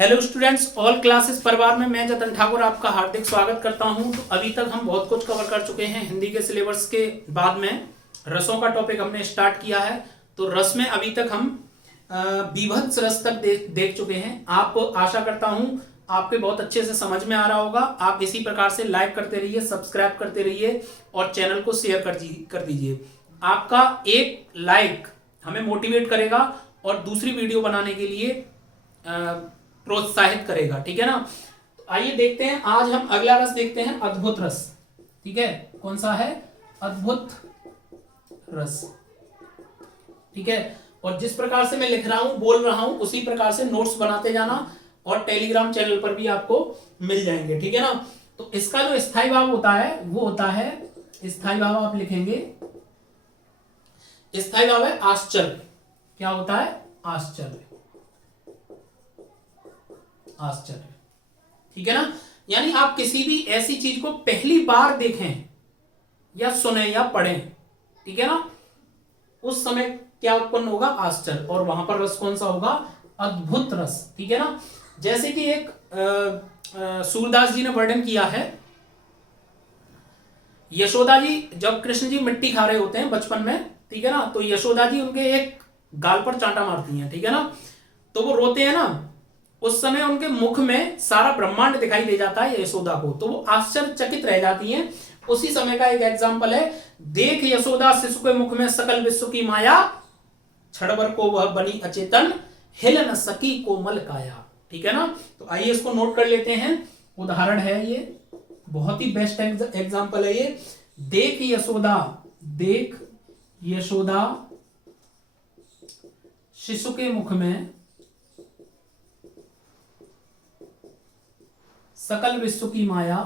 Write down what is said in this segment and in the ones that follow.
Hello students, all classes परिवार में मैं जतन ठाकुर आपका हार्दिक स्वागत करता हूं। तो अभी तक हम बहुत कुछ कवर कर चुके हैं। हिंदी के सिलेबस के बाद में रसों का टॉपिक हमने स्टार्ट किया है। तो रस में अभी तक हम बीभत्स रस तक देख चुके हैं। आप आशा करता हूं आपके बहुत अच्छे से समझ में आ रहा होगा। आप इसी प्रकार से लाइक करते रहिए, सब्सक्राइब करते रहिए और चैनल को शेयर कर दीजिए। आपका एक लाइक हमें मोटिवेट करेगा और दूसरी वीडियो बनाने के लिए प्रोत्साहित करेगा। ठीक है ना। तो आइए देखते हैं, आज हम अगला रस देखते हैं, अद्भुत रस। ठीक है, कौन सा है? अद्भुत रस। ठीक है, और जिस प्रकार से मैं लिख रहा हूं, बोल रहा हूं, उसी प्रकार से नोट्स बनाते जाना और टेलीग्राम चैनल पर भी आपको मिल जाएंगे। ठीक है ना। तो इसका जो स्थायी भाव होता है वो होता है, स्थायी भाव आप लिखेंगे, स्थायी भाव है आश्चर्य। क्या होता है? आश्चर्य। आश्चर्य। ठीक है ना। यानी आप किसी भी ऐसी चीज को पहली बार देखें या सुने या पढ़ें, ठीक है ना, उस समय क्या उत्पन्न होगा? आश्चर्य। और वहां पर रस कौन सा होगा? अद्भुत रस। ठीक है ना। जैसे कि एक सूरदास जी ने वर्णन किया है, यशोदा जी जब कृष्ण जी मिट्टी खा रहे होते हैं बचपन में, ठीक है ना, तो यशोदा जी उनके एक गाल पर चांटा मारती हैं। ठीक है ना। तो वो रोते हैं ना, उस समय उनके मुख में सारा ब्रह्मांड दिखाई दे जाता है यशोदा को, तो वो आश्चर्यचकित रह जाती हैं। उसी समय का एक एग्जाम्पल है, देख यशोदा शिशु के मुख में सकल विश्व की माया, क्षण भर को वह बनी अचेतन, हिल न सकी कोमल काया। ठीक है ना। तो आइए इसको नोट कर लेते हैं। उदाहरण है ये, बहुत ही बेस्ट एग्जाम्पल है ये। देख यशोदा, देख यशोदा शिशु के मुख में सकल विश्व की माया,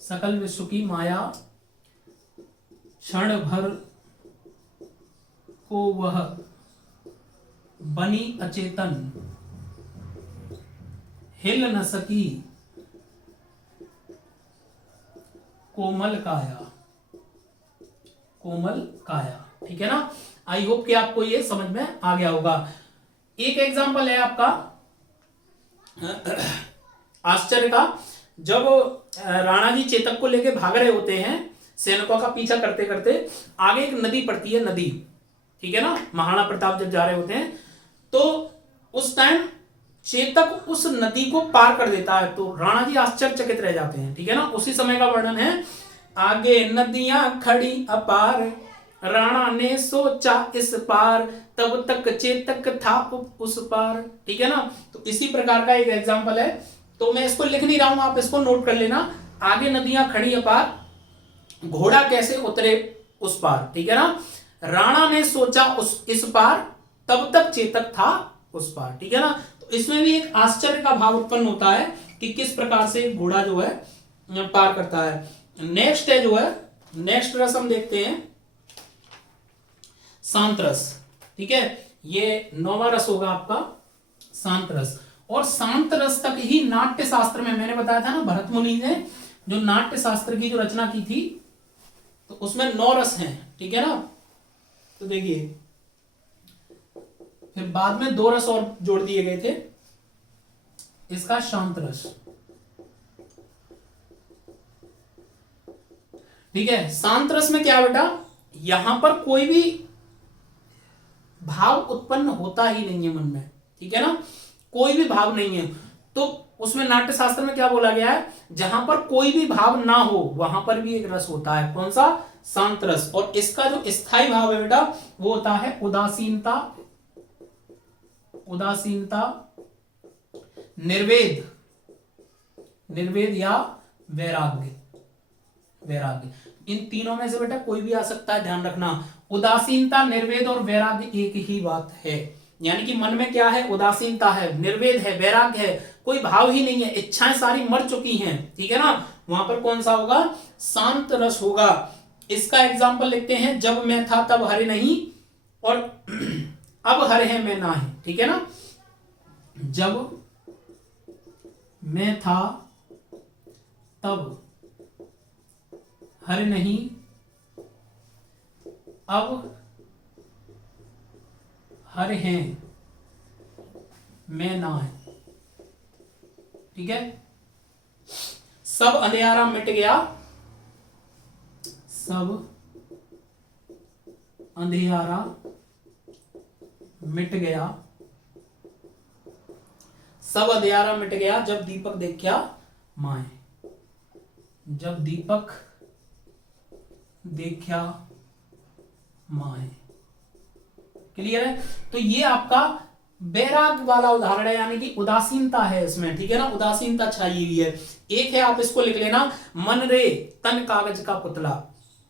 सकल विश्व की माया, क्षण भर को वह बनी अचेतन, हिल न सकी कोमल काया, कोमल काया। ठीक है ना। आई होप कि आपको ये समझ में आ गया होगा। एक एग्जांपल है आपका आश्चर्य का, जब राणा जी चेतक को लेके भाग रहे होते हैं, सैनिकों का पीछा करते करते, आगे एक नदी पड़ती है, नदी, ठीक है ना, महाराणा प्रताप जब जा रहे होते हैं, तो उस टाइम चेतक उस नदी को पार कर देता है, तो राणा जी आश्चर्यचकित रह जाते हैं। ठीक है ना। उसी समय का वर्णन है, आगे नदियां खड़ी अपार, राणा ने सोचा इस पार, तब तक चेतक था उस पार। ठीक है ना। तो इसी प्रकार का एक एग्जांपल है। तो मैं इसको लिख नहीं रहा हूं, आप इसको नोट कर लेना। आगे नदियां खड़ी अपार, घोड़ा कैसे उतरे उस पार। ठीक है ना। राणा ने सोचा इस पार, तब तक चेतक था उस पार। ठीक है ना। तो इसमें भी एक आश्चर्य का भाव उत्पन्न होता है कि किस प्रकार से घोड़ा जो है पार करता है। नेक्स्ट है जो है, नेक्स्ट रस हम देखते हैं, शांत रस। ठीक है, ये 9वां रस होगा आपका, शांत रस। और शांत रस तक ही नाट्य शास्त्र में, मैंने बताया था ना, भरत मुनि ने जो नाट्य शास्त्र की जो रचना की थी, तो उसमें 9 रस हैं। ठीक है ना। तो देखिए, फिर बाद में 2 रस और जोड़ दिए गए थे। इसका शांत रस। ठीक है, शांत रस में क्या बेटा, यहां पर कोई भी भाव उत्पन्न होता ही नहीं है मन में। ठीक है ना, कोई भी भाव नहीं है। तो उसमें नाट्य शास्त्र में क्या बोला गया है, जहां पर कोई भी भाव ना हो वहां पर भी एक रस होता है। कौन सा? शांत रस। और इसका जो स्थायी भाव है बेटा, वो होता है उदासीनता, उदासीनता, निर्वेद, निर्वेद या वैराग्य, वैराग्य। इन तीनों में से बेटा कोई भी आ सकता है, ध्यान रखना। उदासीनता, निर्वेद और वैराग्य एक ही बात है। यानी कि मन में क्या है? उदासीनता है, निर्वेद है, वैराग्य है, कोई भाव ही नहीं है, इच्छाएं सारी मर चुकी हैं। ठीक है ना। वहां पर कौन सा होगा? शांत रस होगा। इसका एग्जाम्पल लिखते हैं, जब मैं था तब हरे नहीं, और अब हरे हैं मैं ना है। ठीक है ना। जब मैं था तब हरे नहीं, अब हर हैं में ना है। ठीक है, सब अंधियारा मिट गया, सब अंधियारा मिट गया, सब अंधियारा मिट गया जब दीपक देखा माए, जब दीपक देखा माए। क्लियर है? तो ये आपका वैराग्य वाला उदाहरण है, यानी कि उदासीनता है इसमें। ठीक है ना, उदासीनता छाई हुई है। एक है, आप इसको लिख लेना, मन रे तन कागज का पुतला।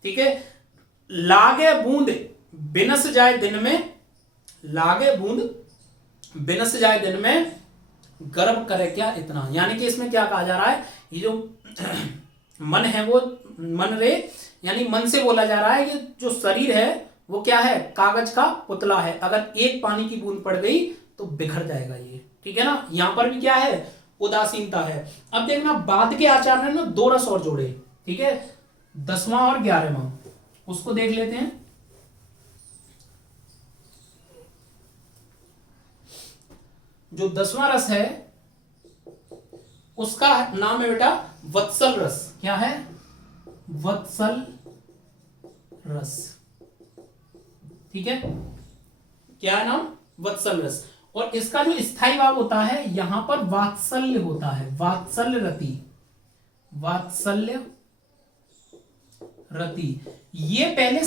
ठीक है, लागे बूंद बिनस जाए दिन में, लागे बूंद बिनस जाए दिन में, गर्व करे क्या इतना। यानी कि इसमें क्या कहा जा रहा है, ये जो मन है वो मन रे, यानी मन से बोला जा रहा है कि जो शरीर है वो क्या है, कागज का पुतला है, अगर एक पानी की बूंद पड़ गई तो बिखर जाएगा ये। ठीक है ना, यहां पर भी क्या है, उदासीनता है। अब देखना, बाद के आचार्य ने 2 रस और जोड़े। ठीक है, 10वां और 11वां, उसको देख लेते हैं। जो 10वां रस है उसका नाम है बेटा वत्सल रस। क्या है, वत्सल रस। ठीक है, क्या है नाम, वत्सल रस। और इसका जो स्थायी भाव होता है यहां पर वात्सल्य होता है, वात्सल्य रति, वात्सल्य रति। ये पहले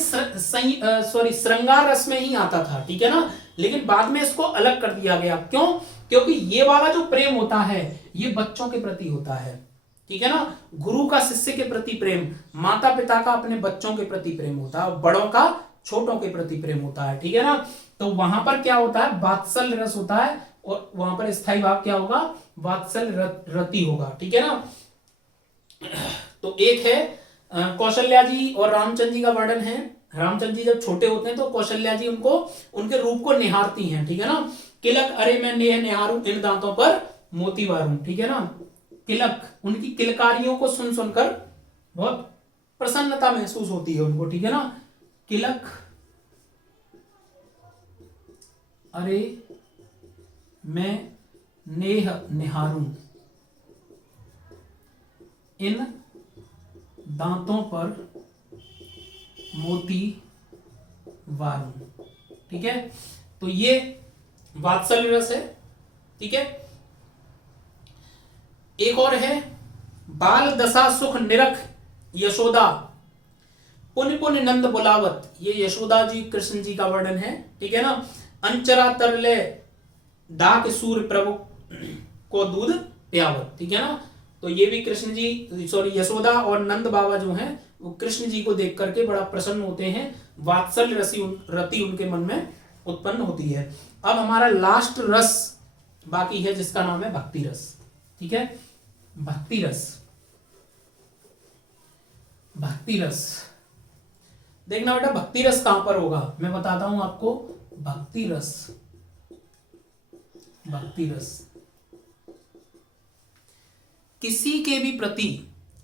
श्रृंगार रस में ही आता था। ठीक है ना, लेकिन बाद में इसको अलग कर दिया गया। क्यों? क्योंकि ये वाला जो प्रेम होता है ये बच्चों के प्रति होता है। ठीक है ना, गुरु का शिष्य के प्रति प्रेम, माता पिता का अपने बच्चों के प्रति प्रेम होता है, बड़ों का छोटों के प्रति प्रेम होता है। ठीक है ना, तो वहां पर क्या होता है, वात्सल्य रस होता है, और वहां पर स्थायी भाव क्या होगा, वात्सल्य रति होगा। ठीक है ना, तो एक है कौशल्या जी और रामचंद्र जी का वर्णन है। रामचंद्र जी जब छोटे होते हैं तो कौशल्या जी उनको उनके रूप को निहारती हैं। ठीक है ना, किलक अरे मैं नेह निहारूं इन दांतों पर मोती वारूं। ठीक है ना, किलक, उनकी किलकारियों को सुन सुनकर बहुत प्रसन्नता महसूस होती है उनको। ठीक है ना, किलक अरे मैं नेह निहारूं इन दांतों पर मोती वारूं। ठीक है, तो ये वात्सल्य रस है। ठीक है, एक और है बाल दशा सुख निरख यशोदा पुण्य पुण्य नंद बुलावत। ये यशोदा जी कृष्ण जी का वर्णन है। ठीक है ना, अंचरा तरले डाक सूर्य प्रभु को दूध प्यावत। ठीक है ना, तो ये भी कृष्ण जी, सॉरी यशोदा और नंद बाबा जो हैं वो कृष्ण जी को देख करके बड़ा प्रसन्न होते हैं, वात्सल्य रति उनके मन में उत्पन्न होती है। अब हमारा लास्ट रस बाकी है जिसका नाम है भक्ति रस। ठीक है, भक्ति रस, भक्ति रस। देखना बेटा भक्ति रस कहां पर होगा, मैं बताता हूं आपको। भक्ति रस, भक्ति रस किसी के भी प्रति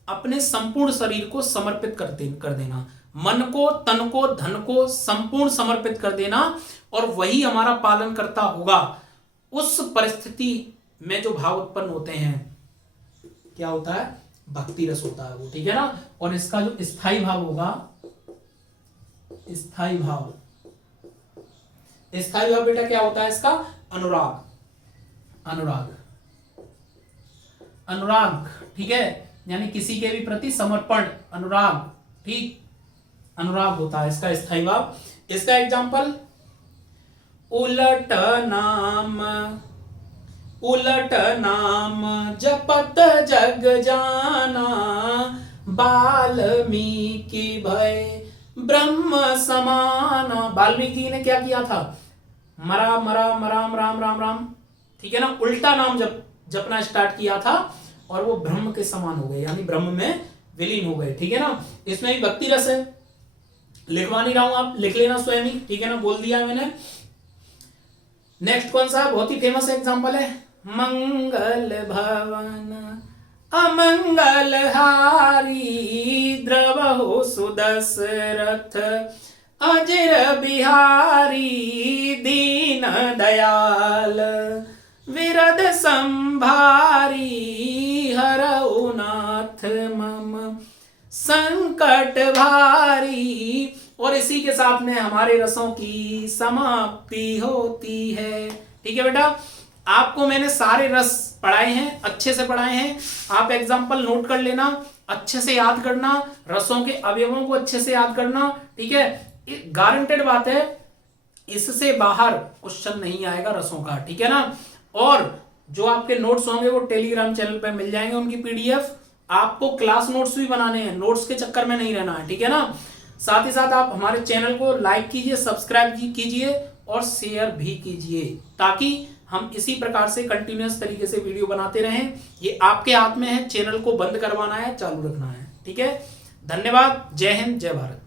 अपने संपूर्ण शरीर को समर्पित कर देना, मन को, तन को, धन को संपूर्ण समर्पित कर देना, और वही हमारा पालन करता होगा। उस परिस्थिति में जो भाव उत्पन्न होते हैं क्या होता है, भक्ति रस होता है वो। ठीक है ना, और इसका जो स्थायी भाव होगा, स्थायी भाव, स्थायी भाव बेटा क्या होता है इसका, अनुराग, अनुराग, अनुराग। ठीक है, यानी किसी के भी प्रति समर्पण, अनुराग। ठीक, अनुराग होता है इसका स्थायी भाव। इसका एग्जांपल, उलट नाम, उलट नाम जपत जग जाना, वाल्मीकि भय ब्रह्म समाना। वाल्मीकि जी ने क्या किया था, मरा मरा मराम राम राम राम। ठीक है ना, उल्टा नाम जपना स्टार्ट किया था और वो ब्रह्म के समान हो गए, यानी ब्रह्म में विलीन हो गए। ठीक है ना, इसमें भी भक्ति रस है। लिखवा नहीं रहा हूं, आप लिख लेना स्वयं ही। ठीक है ना, बोल दिया है मैंने। नेक्स्ट कौन सा बहुत ही फेमस एग्जांपल है, मंगल भवन अमंगल हारी, द्रवहु सुदशरथ अजर बिहारी, दीन दयाल, विरद संभारी हरऊ नाथ मम संकट भारी। और इसी के साथ में हमारे रसों की समाप्ति होती है। ठीक है बेटा, आपको मैंने सारे रस पढ़ाए हैं, अच्छे से पढ़ाए हैं। आप एग्जाम्पल नोट कर लेना, अच्छे से याद करना, रसों के अवयवों को अच्छे से याद करना। ठीक है, गारंटेड बात है, इससे बाहर क्वेश्चन नहीं आएगा रसों का। ठीक है ना। और जो आपके नोट्स होंगे वो टेलीग्राम चैनल पे मिल जाएंगे, उनकी पीडीएफ। आपको क्लास नोट्स भी बनाने हैं, नोट्स के चक्कर में नहीं रहना है। ठीक है ना। साथ ही साथ आप हमारे चैनल को लाइक कीजिए, सब्सक्राइब कीजिए और शेयर भी कीजिए, ताकि हम इसी प्रकार से कंटिन्यूअस तरीके से वीडियो बनाते रहें। ये आपके हाथ में है, चैनल को बंद करवाना है, चालू रखना है। ठीक है, धन्यवाद। जय हिंद, जय भारत।